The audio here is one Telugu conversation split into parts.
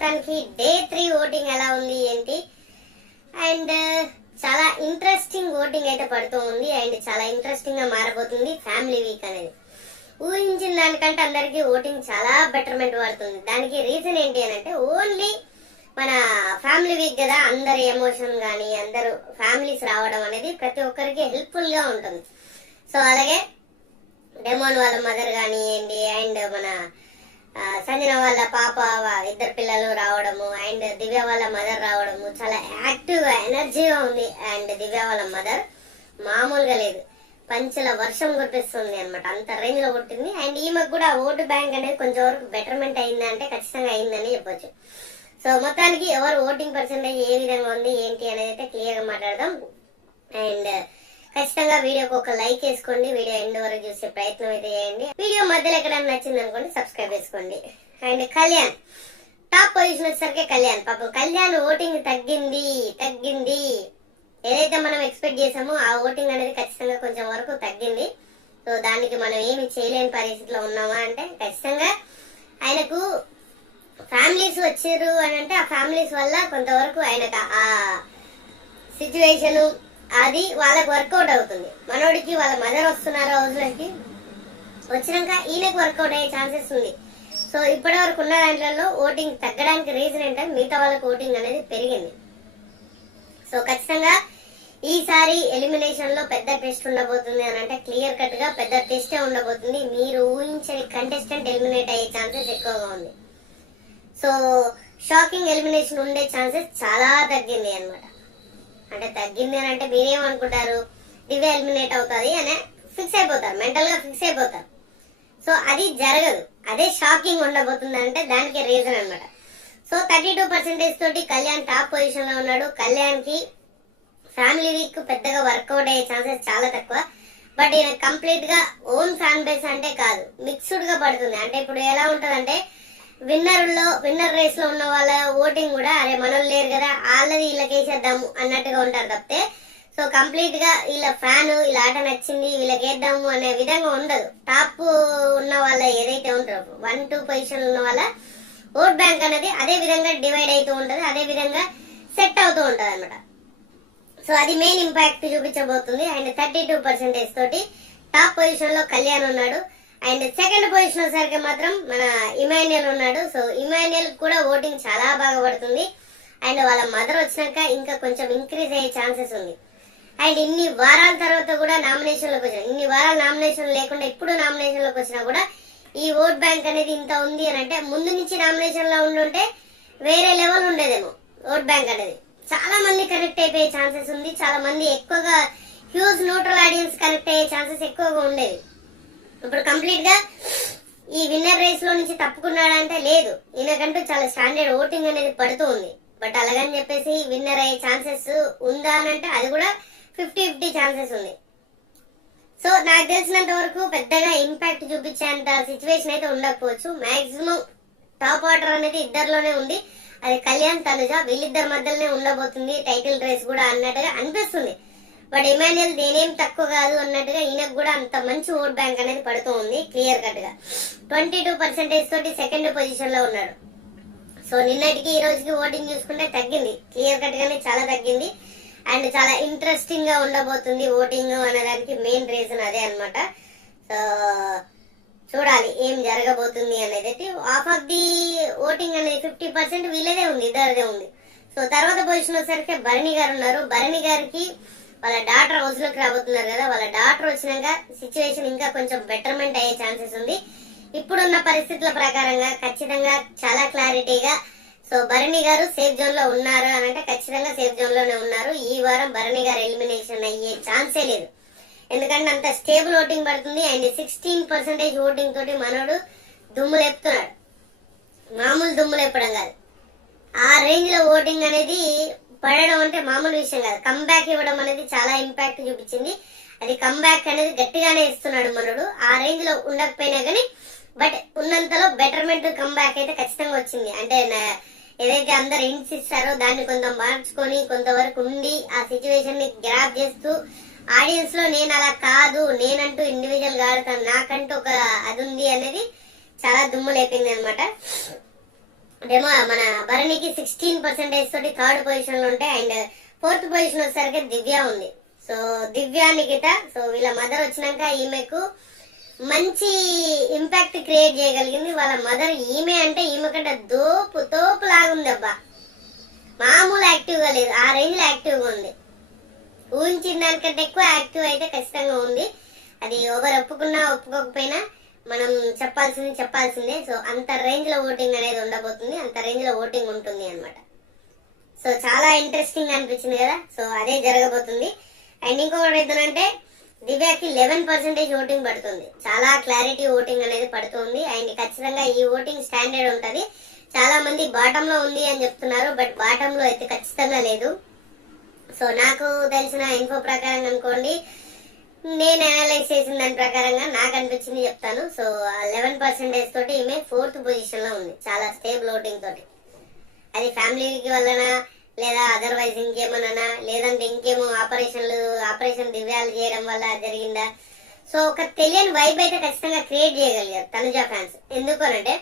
మొత్తానికి డే 3 ఓటింగ్ ఎలా ఉంది ఏంటి అండ్ చాలా ఇంట్రెస్టింగ్ ఓటింగ్ అయితే పడుతూ ఉంది అండ్ చాలా ఇంట్రెస్టింగ్ గా మారబోతుంది ఫ్యామిలీ వీక్ అనేది. ఊహించిన దానికంటే అందరికి ఓటింగ్ చాలా బెటర్మెంట్ పడుతుంది. దానికి రీజన్ ఏంటి అని అంటే ఓన్లీ మన ఫ్యామిలీ వీక్ కదా, అందరి ఎమోషన్ గానీ అందరూ ఫ్యామిలీస్ రావడం అనేది ప్రతి ఒక్కరికి హెల్ప్ఫుల్ గా ఉంటుంది. సో అలాగే డెమోన్ వాళ్ళ మదర్ కానివ్వండి అండ్ మన సంజన వాళ్ళ పాప ఇద్దరు పిల్లలు రావడము అండ్ దివ్య వాళ్ళ మదర్ రావడము చాలా యాక్టివ్ గా ఎనర్జీగా ఉంది. అండ్ దివ్య వాళ్ళ మదర్ మామూలుగా లేదు, పంచుల వర్షం కురిపిస్తుంది అనమాట, అంత రేంజ్ లో కొట్టింది. అండ్ ఈమెకు కూడా ఓటు బ్యాంక్ అనేది కొంచెం వరకు బెటర్మెంట్ అయిందంటే ఖచ్చితంగా అయిందని చెప్పొచ్చు. సో మొత్తానికి ఎవరు ఓటింగ్ పర్సెంటేజ్ ఏ విధంగా ఉంది ఏంటి అనేది అయితే క్లియర్ గా మాట్లాడదాం. అండ్ ఖచ్చితంగా వీడియోకి ఒక లైక్ వేసుకోండి, వీడియో ఎండ్ వరకు చూసే ప్రయత్నం అయితే చేయండి. వీడియో మధ్యలో ఎక్కడైనా నచ్చింది అనుకోండి సబ్స్క్రైబ్ చేసుకోండి. అండ్ కళ్యాణ్ టాప్ పొజిషన్ వచ్చేసరికి పాపం కళ్యాణ్ ఓటింగ్ తగ్గింది. ఏదైతే మనం ఎక్స్పెక్ట్ చేసామో ఆ ఓటింగ్ అనేది ఖచ్చితంగా కొంచెం వరకు తగ్గింది. సో దానికి మనం ఏమి చేయలేని పరిస్థితిలో ఉన్నామా అంటే ఖచ్చితంగా ఆయనకు ఫ్యామిలీస్ వచ్చారు అని అంటే ఆ ఫ్యామిలీస్ వల్ల కొంతవరకు ఆయనకు ఆ సిచ్యువేషన్ అది వాళ్ళకి వర్కౌట్ అవుతుంది. మనోడికి వాళ్ళ మదర్ వస్తున్నారు హౌస్లోకి, వచ్చినాక ఈయనకు వర్కౌట్ అయ్యే ఛాన్సెస్ ఉంది. సో ఇప్పటి వరకు ఉన్న దాంట్లో ఓటింగ్ తగ్గడానికి రీజన్ ఏంటంటే మిగతా వాళ్ళకి ఓటింగ్ అనేది పెరిగింది. సో ఖచ్చితంగా ఈసారి ఎలిమినేషన్ లో పెద్ద టెస్ట్ ఉండబోతుంది అని అంటే క్లియర్ కట్ గా పెద్ద టెస్టే ఉండబోతుంది. మీరు ఊహించని కంటెస్టెంట్ ఎలిమినేట్ అయ్యే ఛాన్సెస్ ఎక్కువగా ఉంది. సో షాకింగ్ ఎలిమినేషన్ ఉండే ఛాన్సెస్ చాలా తగ్గింది అనమాట. అంటే తగ్గింది అని అంటే మీరేమనుకుంటారు, దివ్య ఎలిమినేట్ అవుతుంది అని ఫిక్స్ అయిపోతారు, మెంటల్ గా ఫిక్స్ అయిపోతారు. సో అది జరగదు, అదే షాకింగ్ ఉండబోతుంది అంటే దానికి రీజన్ అనమాట. సో 32% తోటి కళ్యాణ్ టాప్ పొజిషన్ లో ఉన్నాడు. కళ్యాణ్ కి ఫ్యామిలీ వీక్ పెద్దగా వర్కౌట్ అయ్యే ఛాన్సెస్ చాలా తక్కువ. బట్ ఈయన కంప్లీట్ గా ఓన్ ఫ్యాన్ బేస్ అంటే కాదు, మిక్స్డ్ గా పడుతుంది. అంటే ఇప్పుడు ఎలా ఉంటదంటే విన్నర్ రేస్ లో ఉన్న వాళ్ళ ఓటింగ్ కూడా అరే మనోళ్ళు లేరు కదా వాళ్ళది వీళ్ళకి వేసేద్దాము అన్నట్టుగా ఉంటారు తప్పితే సో కంప్లీట్ గా వీళ్ళ ఫ్యాన్ వీళ్ళ ఆట నచ్చింది వీళ్ళకి వేద్దాము అనే విధంగా ఉండదు. టాప్ ఉన్న వాళ్ళ ఏదైతే ఉంటారో 1-2 పొజిషన్ ఉన్న వాళ్ళ ఓట్ బ్యాంక్ అనేది అదే విధంగా డివైడ్ అవుతూ ఉంటది, అదే విధంగా సెట్ అవుతూ ఉంటది అనమాట. సో అది మెయిన్ ఇంపాక్ట్ చూపించబోతుంది. అండ్ 32% తోటి టాప్ పొజిషన్ లో కళ్యాణ్ ఉన్నాడు. అండ్ సెకండ్ పొజిషన్ వచ్చేసరికి మాత్రం మన ఇమాన్యుయల్ ఉన్నాడు. సో ఇమాన్యుయల్ కూడా ఓటింగ్ చాలా బాగా పడుతుంది. అండ్ వాళ్ళ మదర్ వచ్చినాక ఇంకా కొంచెం ఇంక్రీజ్ అయ్యే ఛాన్సెస్ ఉంది. అండ్ ఇన్ని వారాల తర్వాత కూడా నామినేషన్ లోకి వచ్చిన, ఇన్ని వారాల నామినేషన్ లేకుండా ఇప్పుడు నామినేషన్ లోకి వచ్చినా కూడా ఈ ఓట్ బ్యాంక్ అనేది ఇంత ఉంది అని అంటే ముందు నుంచి నామినేషన్ లో ఉండుంటే వేరే లెవెల్ ఉండేదేమో. ఓట్ బ్యాంక్ అనేది చాలా మంది కనెక్ట్ అయిపోయే ఛాన్సెస్ ఉంది, చాలా మంది ఎక్కువగా హ్యూజ్ న్యూట్రల్ ఆడియన్స్ కనెక్ట్ అయ్యే ఛాన్సెస్ ఎక్కువగా ఉండేది. ఇప్పుడు కంప్లీట్ గా ఈ విన్నర్ రేస్ లో నుంచి తప్పుకున్నాడంటే లేదు, ఈయనకంటూ చాలా స్టాండర్డ్ ఓటింగ్ అనేది పడుతూ ఉంది. బట్ అలాగని చెప్పేసి విన్నర్ అయ్యే ఛాన్సెస్ ఉందా అని అంటే అది కూడా 50-50 ఛాన్సెస్ ఉంది. సో నాకు తెలిసినంత వరకు పెద్దగా ఇంపాక్ట్ చూపించేంత సిచ్యువేషన్ అయితే ఉండకపోవచ్చు. మాక్సిమం టాప్ ఆర్డర్ అనేది ఇద్దరిలోనే ఉంది, అది కళ్యాణ్ తనుజ వీళ్ళిద్దరి మధ్యలోనే ఉండబోతుంది టైటిల్ రేస్ కూడా అన్నట్టుగా అనిపిస్తుంది. బట్ ఇమాన్యుయల్ దేనేం తక్కువ కాదు అన్నట్టుగా ఈయనకు కూడా అంత మంచి ఓట్ బ్యాంక్ అనేది పడుతూ ఉంది క్లియర్ కట్ గా. 22% తోటి సెకండ్ పొజిషన్ లో ఉన్నాడు. సో నిన్నటికి ఈ రోజుకి ఓటింగ్ చూసుకుంటే తగ్గింది, క్లియర్ కట్ గానే చాలా తగ్గింది. అండ్ చాలా ఇంట్రెస్టింగ్ గా ఉండబోతుంది ఓటింగ్ అనేదానికి మెయిన్ రీజన్ అదే అనమాట. సో చూడాలి ఏం జరగబోతుంది అనేది. హాఫ్ ఆఫ్ ది ఓటింగ్ అనేది 50% వీళ్ళదే ఉంది, ఇద్దరిదే ఉంది. సో తర్వాత పొజిషన్ వచ్చేసరికి భరణి గారు ఉన్నారు. భరణి గారికి వాళ్ళ డాటర్ హౌస్ లోకి రాబోతున్నారు కదా, వాళ్ళ డాటర్ వచ్చినాక సిచ్యువేషన్ ఇంకా కొంచెం బెటర్మెంట్ అయ్యే ఛాన్సెస్ ఉంది. ఇప్పుడున్న పరిస్థితుల ప్రకారంగా ఖచ్చితంగా చాలా క్లారిటీగా so Bharani garu safe zone లో ఉన్నారు అని అంటే ఖచ్చితంగా సేఫ్ జోన్ లోనే ఉన్నారు. ఈ వారం భరణి గారు ఎలిమినేషన్ అయ్యే ఛాన్సే లేదు, ఎందుకంటే అంత స్టేబుల్ ఓటింగ్ పడుతుంది. అండ్ 16% ఓటింగ్ తోటి మనోడు దుమ్ము లేపుతున్నాడు, మామూలు దుమ్ము లేపడం కాదు. ఆ రేంజ్ లో ఓటింగ్ అనేది పడడం అంటే మామూలు విషయం కాదు. కంబ్యాక్ ఇవ్వడం అనేది చాలా ఇంపాక్ట్ చూపించింది. అది కంబ్యాక్ అనేది గట్టిగానే ఇస్తున్నాడు మనోడు. ఆ రేంజ్ లో ఉండకపోయినా కానీ బట్ ఉన్నంతలో బెటర్మెంట్ కంబ్యాక్ అయితే ఖచ్చితంగా వచ్చింది. అంటే ఏదైతే అందరు హింట్స్ ఇస్తారో దాన్ని కొంత మార్చుకొని కొంతవరకు ఉండి ఆ సిచ్యువేషన్ ని గ్రాప్ చేస్తూ ఆడియన్స్ లో నేను అలా కాదు, నేనంటూ ఇండివిజువల్ గా ఆడతాను, నాకంటూ ఒక అది ఉంది అనేది చాలా దుమ్ము లేపింది అనమాట. మన భరణికి 16% తోటి థర్డ్ పొజిషన్ లో ఉంటే, అండ్ ఫోర్త్ పొజిషన్ వచ్చేసరికి దివ్య ఉంది. సో దివ్య నిఖిత, సో వీళ్ళ మదర్ వచ్చినాక ఈమెకు మంచి ఇంపాక్ట్ క్రియేట్ చేయగలిగింది. వాళ్ళ మదర్ ఈమె అంటే ఈమె కంటే తోపు లాగుంది అబ్బా, మామూలు యాక్టివ్ గా లేదు, ఆ రేంజ్ లో యాక్టివ్ గా ఉంది. ఊహించిన దానికంటే ఎక్కువ యాక్టివ్ అయితే ఖచ్చితంగా ఉంది. అది ఎవరు ఒప్పుకున్నా ఒప్పుకోకపోయినా మనం చెప్పాల్సిందే. సో అంత రేంజ్ లో ఓటింగ్ అనేది ఉండబోతుంది, అంత రేంజ్ లో ఓటింగ్ ఉంటుంది అన్నమాట. సో చాలా ఇంట్రెస్టింగ్ అనిపించింది కదా. సో అదే జరగబోతుంది. అండ్ ఇంకొకటి ఏంటంటే దివ్యాకి 11% ఓటింగ్ పడుతుంది. చాలా క్లారిటీ ఓటింగ్ అనేది పడుతుంది. అండ్ ఖచ్చితంగా ఈ ఓటింగ్ స్టాండర్డ్ ఉంటది. చాలా మంది బాటమ్ లో ఉంది అని చెప్తున్నారు, బట్ బాటమ్ లో అయితే ఖచ్చితంగా లేదు. సో నాకు తెలిసిన ఇన్ఫో ప్రకారం అనుకోండి, నేను అనలైజ్ చేసిన దాని ప్రకారంగా నాకు అనిపించింది చెప్తాను. సో 11% తోటి ఈమె 4th పొజిషన్ లో ఉంది, చాలా స్టేబుల్ ఓటింగ్ తోటి. అది ఫ్యామిలీకి వలన, లేదా అదర్వైజ్ ఇంకేమన్నా, లేదంటే ఇంకేమో ఆపరేషన్ దివ్యాలు చేయడం వల్ల జరిగిందా. సో ఒక తెలియని వైబ్ అయితే ఖచ్చితంగా క్రియేట్ చేయగలిగారు తనుజ ఫ్యాన్స్. ఎందుకు అనంటే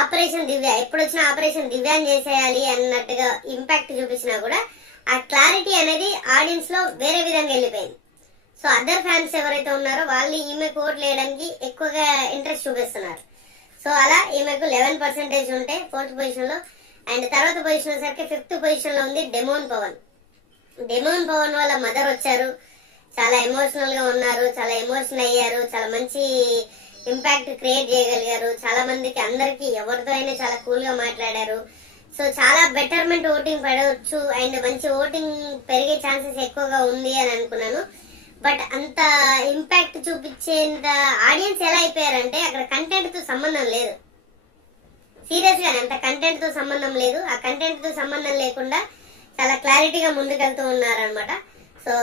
ఆపరేషన్ దివ్య ఎప్పుడు వచ్చినా ఆపరేషన్ దివ్యాన్ని చేసేయాలి అన్నట్టుగా ఇంపాక్ట్ చూపించినా కూడా ఆ క్లారిటీ అనేది ఆడియన్స్ లో వేరే విధంగా వెళ్ళిపోయింది. సో అదర్ ఫ్యాన్స్ ఎవరైతే ఉన్నారో వాళ్ళు ఈమెకు ఓట్లు వేయడానికి ఎక్కువగా ఇంట్రెస్ట్ చూపిస్తున్నారు. సో అలా ఈమెకు 11% ఉంటే 4th పొజిషన్ లో. అండ్ తర్వాత పొజిషన్ వచ్చేసరికి 5th పొజిషన్ లో ఉంది డెమోన్ పవన్ వాళ్ళ మదర్ వచ్చారు. చాలా ఎమోషనల్ గా ఉన్నారు, చాలా ఎమోషనల్ అయ్యారు, చాలా మంచి ఇంపాక్ట్ క్రియేట్ చేయగలిగారు. చాలా మందికి, అందరికి, ఎవరితో అయినా చాలా కూల్ గా మాట్లాడారు. సో చాలా బెటర్మెంట్ ఓటింగ్ పడవచ్చు అండ్ మంచి ఓటింగ్ పెరిగే ఛాన్సెస్ ఎక్కువగా ఉంది అని అనుకున్నాను. బట్ అంత ఇంపాక్ట్ చూపించేంత ఆడియన్స్ ఎలా అయిపోయారంటే అక్కడ కంటెంట్ తో సంబంధం లేదు. సీరియస్ గా అంత కంటెంట్ తో సంబంధం లేదు. ఆ కంటెంట్ తో సంబంధం లేకుండా చాలా క్లారిటీగా ముందుకెళ్తూ ఉన్నారనమాట. సో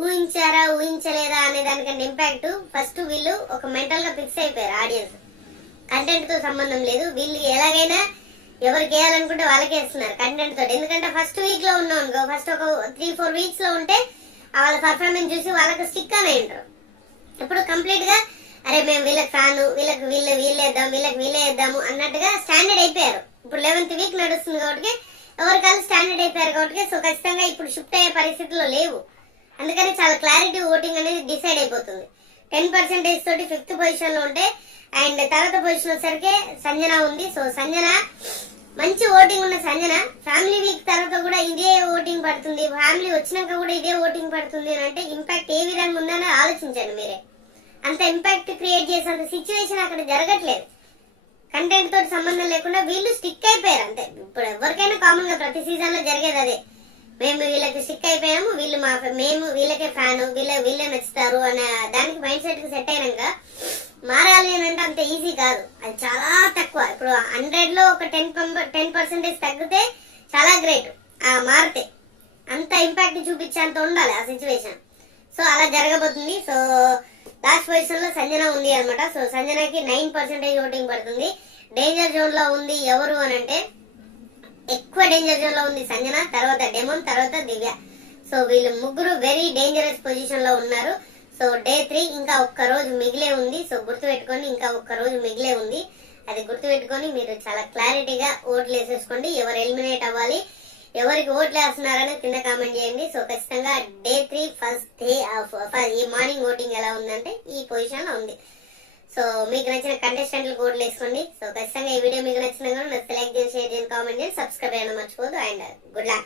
ఊహించలేదా అనే దానికంటే ఇంపాక్ట్ ఫస్ట్ వీళ్ళు ఒక మెంటల్ గా ఫిక్స్ అయిపోయారు ఆడియన్స్. కంటెంట్ తో సంబంధం లేదు, వీళ్ళు ఎలాగైనా ఎవరికి వేయాలనుకుంటే వాళ్ళకే ఇస్తున్నారు కంటెంట్ తోటి. ఎందుకంటే ఫస్ట్ వీక్ లో ఉన్నాం అనుకో, ఫస్ట్ ఒక 3-4 వీక్స్ లో ఉంటే వాళ్ళ పర్ఫార్మెన్స్ చూసి వాళ్ళకి స్టిక్ అని ఉంటారు. ఇప్పుడు కంప్లీట్ గా అరే మేము వీళ్ళకి ఫ్యాను, వీళ్ళకి వీళ్ళేద్దాము అన్నట్టుగా స్టాండర్డ్ అయిపోయారు. ఇప్పుడు 11th వీక్ నడుస్తుంది కాబట్టి ఎవరికాలు స్టాండర్డ్ అయిపోయారు కాబట్టి సో ఖచ్చితంగా ఇప్పుడు షిఫ్ట్ అయ్యే పరిస్థితుల్లో లేవు. అందుకని చాలా క్లారిటీ ఓటింగ్ అనేది డిసైడ్ అయిపోతుంది. 10% తోటి 5th పొజిషన్ లో ఉంటే, అండ్ తర్వాత పొజిషన్ వచ్చేసరికి సంజన ఉంది. సో సంజన మంచి ఓటింగ్ ఉన్న సంజన ఫ్యామిలీ వీక్ తర్వాత కూడా ఇదే ఓటింగ్ పడుతుంది, ఫ్యామిలీ వచ్చినాక కూడా ఇదే ఓటింగ్ పడుతుంది అని అంటే ఇంపాక్ట్ ఏ విధంగా ఉందని ఆలోచించండి మీరే. అంత ఇంపాక్ట్ క్రియేట్ చేసేంత సిచ్యువేషన్ అక్కడ జరగట్లేదు. కంటెంట్ తోటి సంబంధం లేకుండా వీళ్ళు స్టిక్ అయిపోయారు అంతే. ఇప్పుడు ఎవరికైనా కామన్ గా ప్రతి సీజన్ లో జరిగేది అదే, మేము వీళ్ళకి స్టిక్ అయిపోయాము, మేము వీళ్ళకే ఫ్యాను, వీళ్ళే నచ్చుతారు అనే దానికి మైండ్ సెట్ కి సెట్ అయినాక మారాలి అని అంటే అంత ఈజీ కాదు, అది చాలా తక్కువ. ఇప్పుడు 100 లో ఒక 10% తగ్గితే చాలా గ్రేట్. మారితే అంత ఇంపాక్ట్ చూపించేంత ఉండాలి ఆ సిచ్యువేషన్. సో అలా జరగబోతుంది. సో లాస్ట్ పొజిషన్ లో సంజన ఉంది అనమాట. సో సంజనకి 9% ఓటింగ్ పడుతుంది. డేంజర్ జోన్ లో ఉంది ఎవరు అని అంటే, ఎక్కువ డేంజర్ జోన్ లో ఉంది సంజన, తర్వాత డెమోన్, తర్వాత దివ్య. సో వీళ్ళు ముగ్గురు వెరీ డేంజరస్ పొజిషన్ లో ఉన్నారు. సో డే 3 ఇంకా ఒక్క రోజు మిగిలే ఉంది. సో గుర్తుపెట్టుకొని ఇంకా ఒక్క రోజు మిగిలే ఉంది. అది గుర్తుపెట్టుకొని మీరు చాలా క్లారిటీగా ఓట్లు వేసేసుకోండి. ఎవరు ఎలిమినేట్ అవ్వాలి, ఎవరికి ఓట్లు వేస్తున్నారని కింద కామెంట్ చేయండి. సో ఖచ్చితంగా డే 3 ఫస్ట్ డే ఈ మార్నింగ్ ఓటింగ్ ఎలా ఉందంటే ఈ పొజిషన్ లో ఉంది. సో మీకు నచ్చిన కంటెస్టెంట్లు ఓట్లు వేసుకోండి. సో ఖచ్చితంగా ఈ వీడియో మీకు నచ్చిన లైక్ చేయండి, షేర్ చేయండి, కామెంట్ చేయండి, సబ్స్క్రైబ్ చేయడం మర్చిపోదు. And good luck.